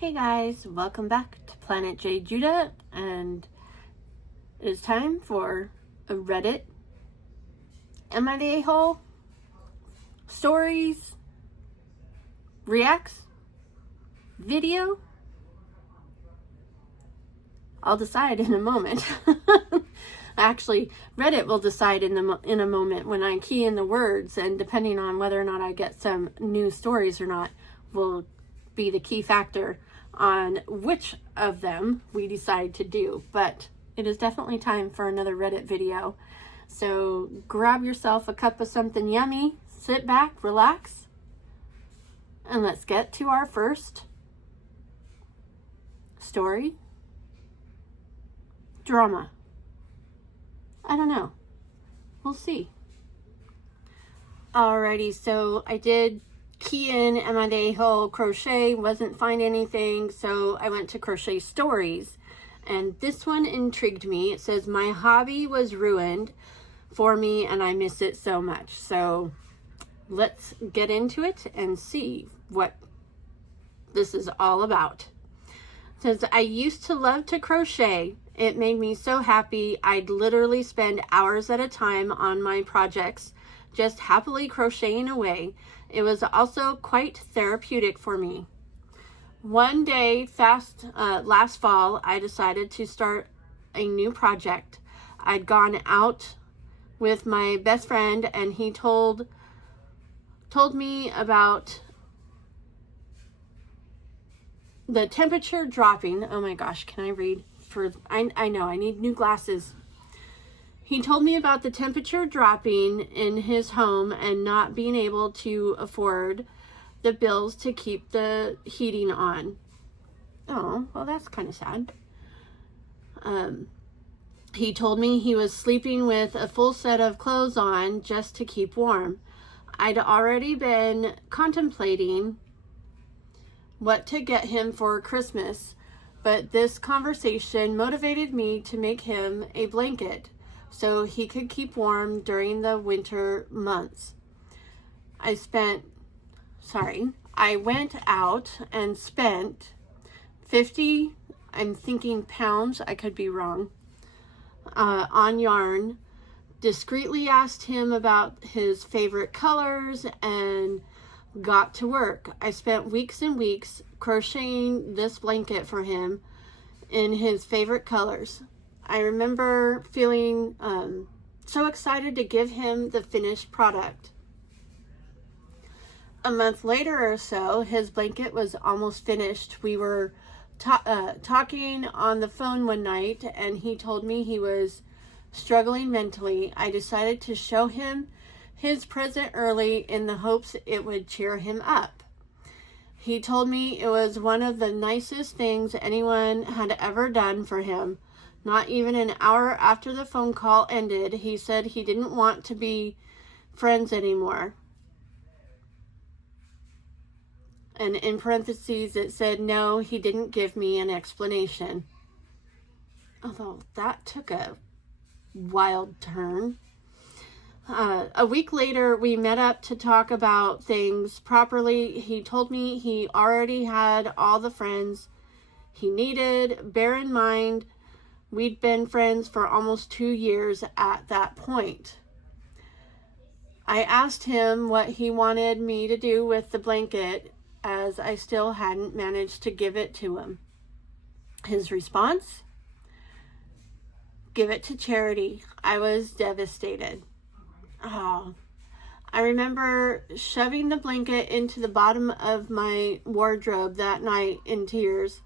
Hey guys, welcome back to Planet JeJuDa, and it is time for a Reddit Am I the A-hole? Stories, reacts, video. I'll decide in a moment. Actually, Reddit will decide in a moment when I key in the words, and depending on whether or not I get some new stories or not will be the key factor on which of them we decide to do. But it is definitely time for another Reddit video. So grab yourself a cup of something yummy, sit back, relax, and let's get to our first story. Drama. I don't know. We'll see. Alrighty, so I did key in Am I the A-hole crochet, wasn't find anything, so I went to crochet stories, and this one intrigued me. It says, my hobby was ruined for me and I miss it so much. So let's get into it and see what this is all about. It says, I used to love to crochet. It made me so happy. I'd literally spend hours at a time on my projects, just happily crocheting away. It was also quite therapeutic for me. One day, last fall, I decided to start a new project. I'd gone out with my best friend, and he told me about the temperature dropping. Oh my gosh, can I read? I know, I need new glasses. He told me about the temperature dropping in his home and not being able to afford the bills to keep the heating on. Oh, well, that's kind of sad. He told me he was sleeping with a full set of clothes on just to keep warm. I'd already been contemplating what to get him for Christmas, but this conversation motivated me to make him a blanket so he could keep warm during the winter months. I went out and spent 50, I'm thinking pounds, I could be wrong, on yarn, discreetly asked him about his favorite colors, and got to work. I spent weeks and weeks crocheting this blanket for him in his favorite colors. I remember feeling so excited to give him the finished product. A month later or so, his blanket was almost finished. We were talking on the phone one night, and he told me he was struggling mentally. I decided to show him his present early in the hopes it would cheer him up. He told me it was one of the nicest things anyone had ever done for him. Not even an hour after the phone call ended, he said he didn't want to be friends anymore. And in parentheses, it said, no, he didn't give me an explanation. Although that took a wild turn. A week later, we met up to talk about things properly. He told me he already had all the friends he needed. Bear in mind, we'd been friends for almost 2 years at that point. I asked him what he wanted me to do with the blanket, as I still hadn't managed to give it to him. His response? Give it to charity. I was devastated. Oh, I remember shoving the blanket into the bottom of my wardrobe that night in tears,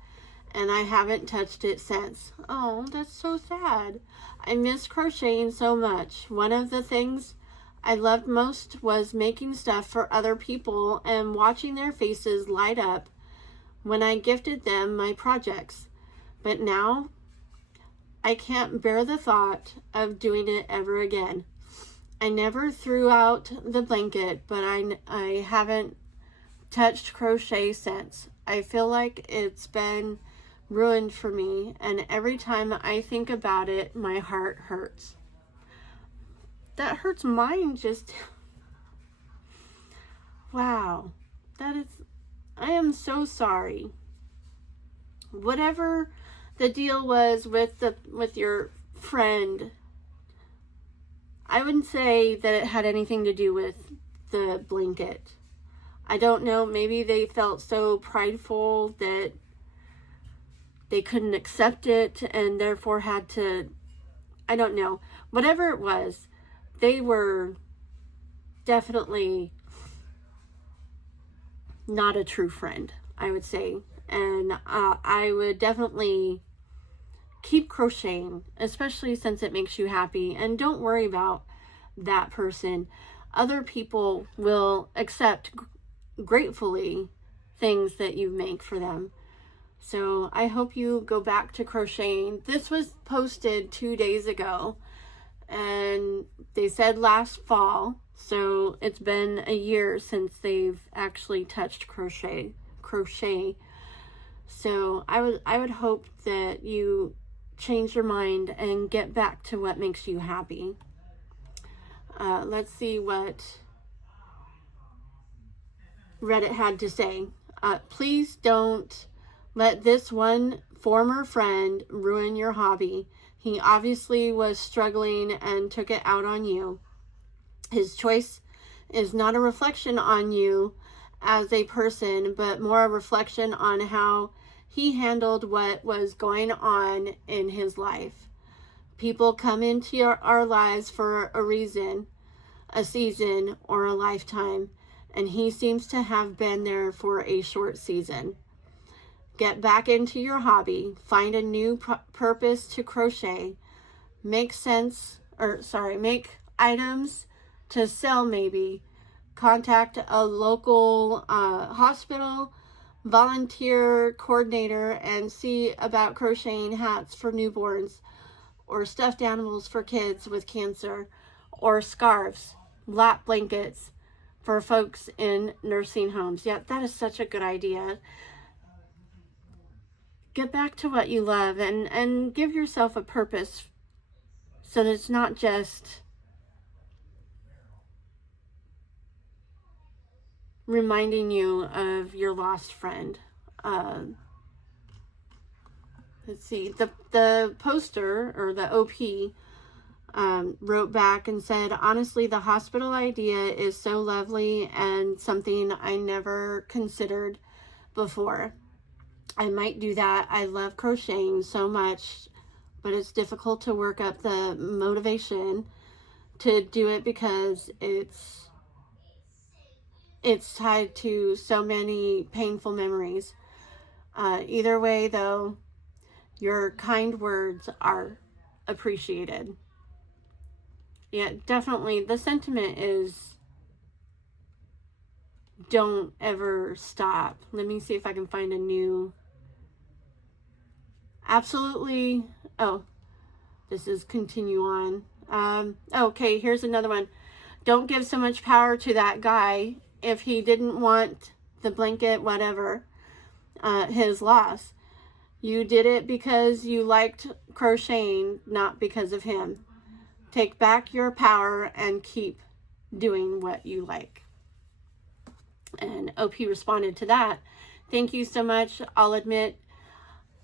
and I haven't touched it since. Oh, that's so sad. I miss crocheting so much. One of the things I loved most was making stuff for other people and watching their faces light up when I gifted them my projects. But now, I can't bear the thought of doing it ever again. I never threw out the blanket, but I haven't touched crochet since. I feel like it's been ruined for me, and every time I think about it, my heart hurts. That hurts mine just... Wow. I am so sorry. whatever the deal was with your friend, I wouldn't say that it had anything to do with the blanket. I don't know, maybe they felt so prideful that they couldn't accept it and therefore had to, I don't know. Whatever it was, they were definitely not a true friend, I would say. And I would definitely keep crocheting, especially since it makes you happy. And don't worry about that person. Other people will accept gratefully things that you make for them. So I hope you go back to crocheting. This was posted 2 days ago, and they said last fall. So it's been a year since they've actually touched crochet. So I would hope that you change your mind and get back to what makes you happy. Let's see what Reddit had to say. Please don't let this one former friend ruin your hobby. He obviously was struggling and took it out on you. His choice is not a reflection on you as a person, but more a reflection on how he handled what was going on in his life. People come into our lives for a reason, a season, or a lifetime, and he seems to have been there for a short season. Get back into your hobby, find a new purpose to crochet, make items to sell maybe, contact a local hospital, volunteer coordinator, and see about crocheting hats for newborns, or stuffed animals for kids with cancer, or scarves, lap blankets for folks in nursing homes. Yeah, that is such a good idea. Get back to what you love and give yourself a purpose so that it's not just reminding you of your lost friend. Let's see, the poster, or the OP, wrote back and said, honestly, the hospital idea is so lovely and something I never considered before. I might do that. I love crocheting so much, but it's difficult to work up the motivation to do it because it's tied to so many painful memories. Either way, though, your kind words are appreciated. Yeah, definitely. The sentiment is, don't ever stop. Let me see if I can find a new. Absolutely. Oh, this is continue on. Okay, here's another one. Don't give so much power to that guy. If he didn't want the blanket, whatever, his loss. You did it because you liked crocheting, not because of him. Take back your power and keep doing what you like. And OP responded to that. Thank you so much. I'll admit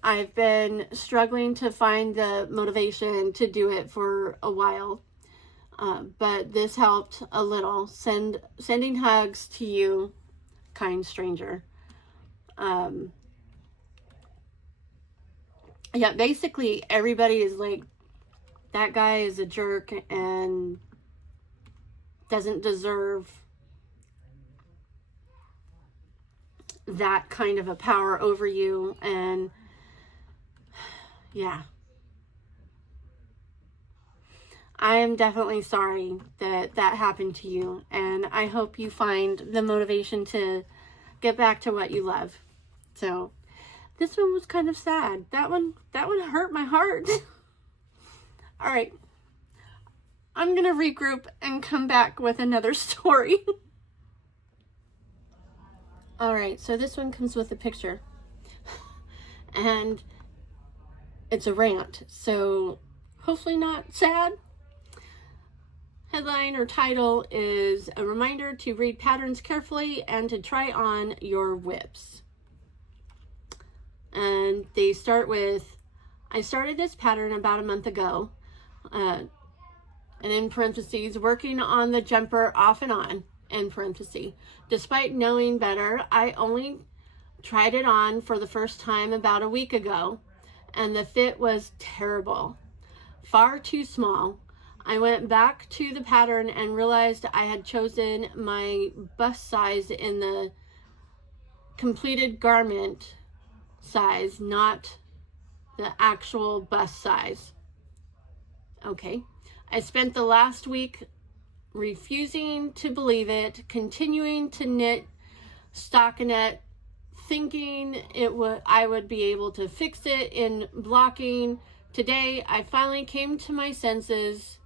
I've been struggling to find the motivation to do it for a while. But this helped a little. Sending hugs to you, kind stranger. Yeah, basically everybody is like, that guy is a jerk and doesn't deserve that kind of a power over you. And yeah, I am definitely sorry that that happened to you, and I hope you find the motivation to get back to what you love. So this one was kind of sad. That one hurt my heart. All right, I'm gonna regroup and come back with another story. All right, so this one comes with a picture, and it's a rant, so hopefully not sad. Headline or title is a reminder to read patterns carefully and to try on your whips. And and they start with, I started this pattern about a month ago, and in parentheses, working on the jumper off and on, in parentheses. Despite knowing better, I only tried it on for the first time about a week ago, and the fit was terrible. Far too small. I went back to the pattern and realized I had chosen my bust size in the completed garment size, not the actual bust size. Okay. I spent the last week refusing to believe it, continuing to knit stockinette, thinking I would be able to fix it in blocking. Today, I finally came to my senses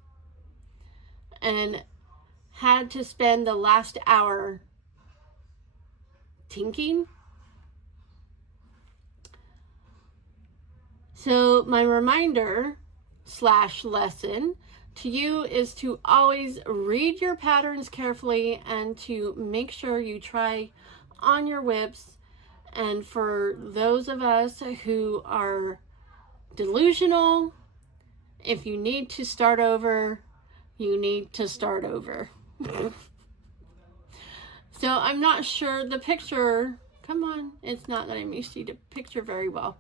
and had to spend the last hour thinking. So my reminder / lesson to you is to always read your patterns carefully and to make sure you try on your whips. And for those of us who are delusional, if you need to start over, you need to start over. So I'm not sure the picture, come on, it's not letting me see the picture very well.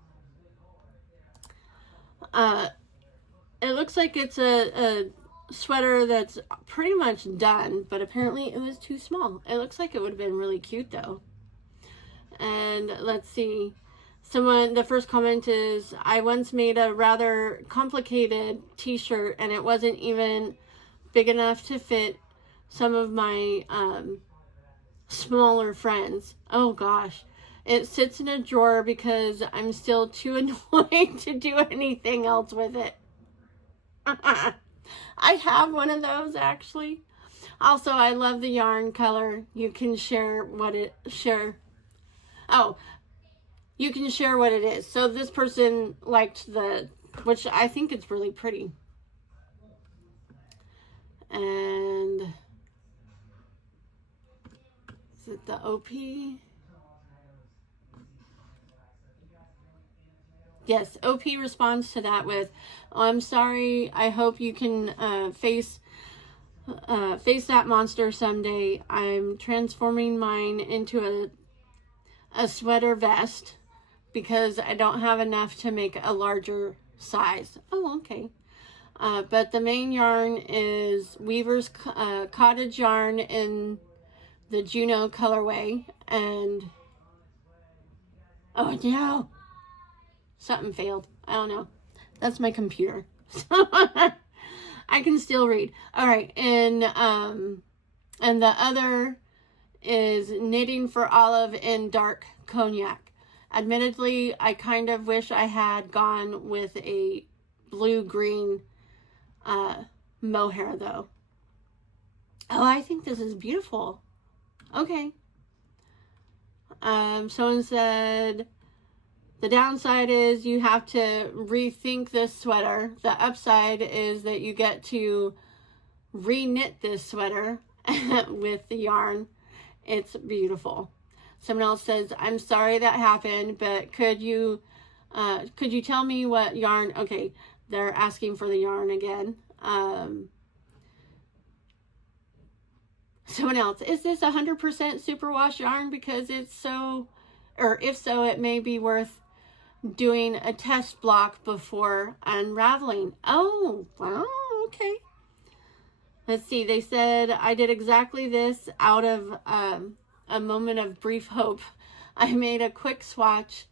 It looks like it's a sweater that's pretty much done, but apparently it was too small. It looks like it would have been really cute though. And let's see. The first comment is, I once made a rather complicated t-shirt and it wasn't even big enough to fit some of my smaller friends. Oh gosh. It sits in a drawer because I'm still too annoyed to do anything else with it. I have one of those actually. Also, I love the yarn color. You can share what it you can share what it is. So this person liked which I think it's really pretty. And is it the OP? Yes, OP responds to that with, oh, I'm sorry, I hope you can face that monster someday. I'm transforming mine into a sweater vest because I don't have enough to make a larger size. Oh, okay. But the main yarn is Weaver's Cottage yarn in the Juno colorway. And, oh no, something failed. I don't know. That's my computer. I can still read. All right. And the other is Knitting for Olive in Dark Cognac. Admittedly, I kind of wish I had gone with a blue-green mohair though. Oh, I think this is beautiful. Okay. Someone said, the downside is you have to rethink this sweater. The upside is that you get to re-knit this sweater with the yarn. It's beautiful. Someone else says, I'm sorry that happened, but could you tell me what yarn? Okay, they're asking for the yarn again. Someone else, is this 100% superwash yarn? Because it's so, or if so, it may be worth doing a test block before unraveling. Oh, wow, okay. Let's see, they said, I did exactly this out of a moment of brief hope. I made a quick swatch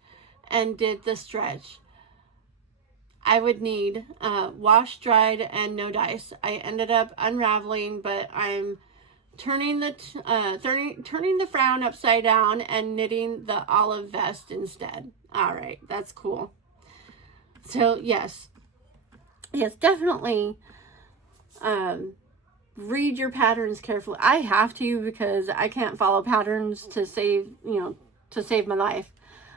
and did the stretch. I would need wash, dried, and no dice. I ended up unraveling, but I'm turning the frown upside down and knitting the olive vest instead. All right, that's cool. So yes, definitely read your patterns carefully. I have to, because I can't follow patterns to save my life.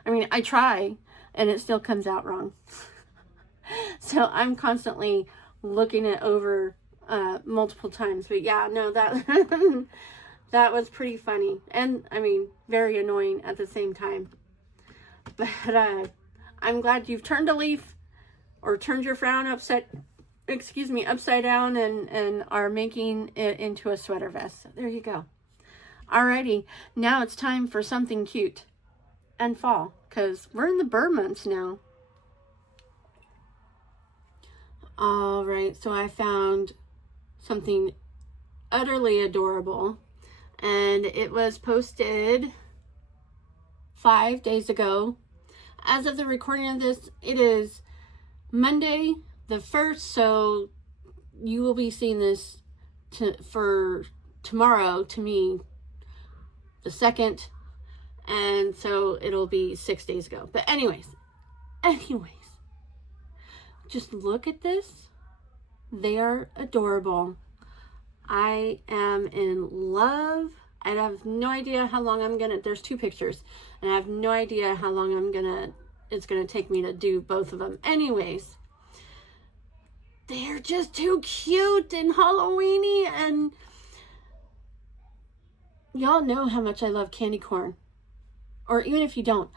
I mean, I try and it still comes out wrong. So I'm constantly looking it over multiple times. But yeah, no, that that was pretty funny, and I mean very annoying at the same time. But I'm glad you've turned a leaf or turned your frown upside down and are making it into a sweater vest. So there you go. Alrighty, now it's time for something cute and fall, because we're in the burr months now. Alright, so I found something utterly adorable, and it was posted 5 days ago. As of the recording of this, it is Monday the 1st, so you will be seeing this for tomorrow, to me, the 2nd, and so it'll be 6 days ago. But anyways, just look at this. They are adorable. I am in love. I have no idea how long there's 2 pictures, and I have no idea how long it's gonna take me to do both of them. Anyways, they're just too cute and Halloweenie, and y'all know how much I love candy corn. Or even if you don't,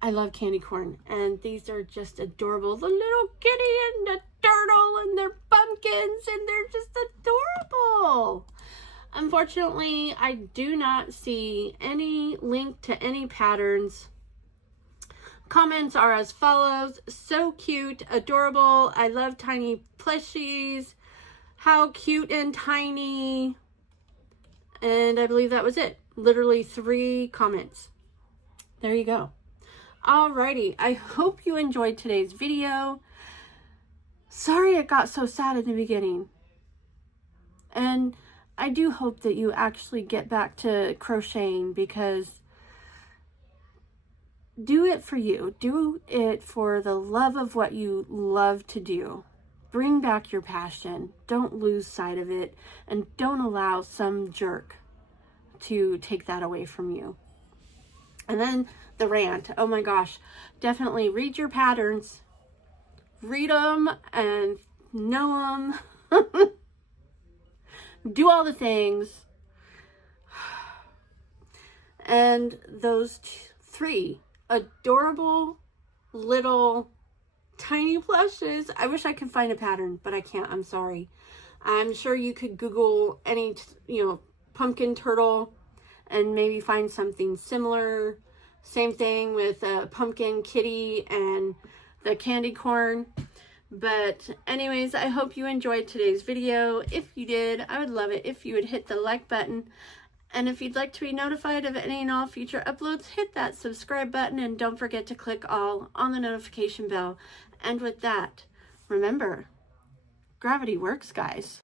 I love candy corn, and these are just adorable. The little kitty and the turtle and their pumpkins, and they're just adorable. Unfortunately, I do not see any link to any patterns. Comments are as follows: so cute, adorable, I love tiny plushies, how cute and tiny, and I believe that was it. Literally 3 comments. There you go. Alrighty, I hope you enjoyed today's video. Sorry it got so sad in the beginning. And I do hope that you actually get back to crocheting, because do it for you. Do it for the love of what you love to do. Bring back your passion. Don't lose sight of it, and don't allow some jerk to take that away from you. And then the rant. Oh my gosh. Definitely read your patterns. Read them and know them. Do all the things. And those 3 adorable little tiny plushes. I wish I could find a pattern, but I can't. I'm sorry. I'm sure you could Google any, pumpkin turtle and maybe find something similar. Same thing with a pumpkin kitty and the candy corn. But anyways, I hope you enjoyed today's video. If you did, I would love it if you would hit the like button. And if you'd like to be notified of any and all future uploads, hit that subscribe button, and don't forget to click all on the notification bell. And with that, remember, gravity works, guys.